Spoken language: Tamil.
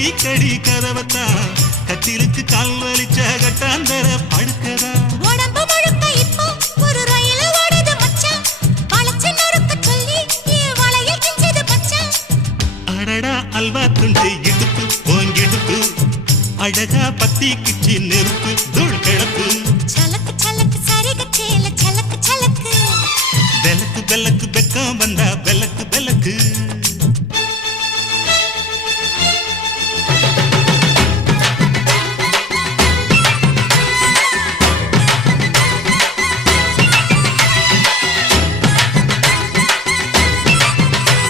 தீக்கடி கதவத்தா கட்டிலுக்கு கால் வலிச்ச கட்டாந்தர படுக்கதா உடம்பு முழுக்க இப்போ ஒரு ரயில் ஓடுது மச்சான் வளைச்சு நறுக்க சொல்லி என் வளையல் கிஞ்சது மச்சான் அடடா அல்வா துண்டு இடுப்பு போங்கிடுப்பு அழகா பத்தி கிச்சி நெருப்பு தூள் கிளப்பு சலக்கு சலக்கு சரிக சேல சலக்கு சலக்கு வெலக்கு வெலக்கு வெக்கம் வந்தா வெலக்கு வெலக்கு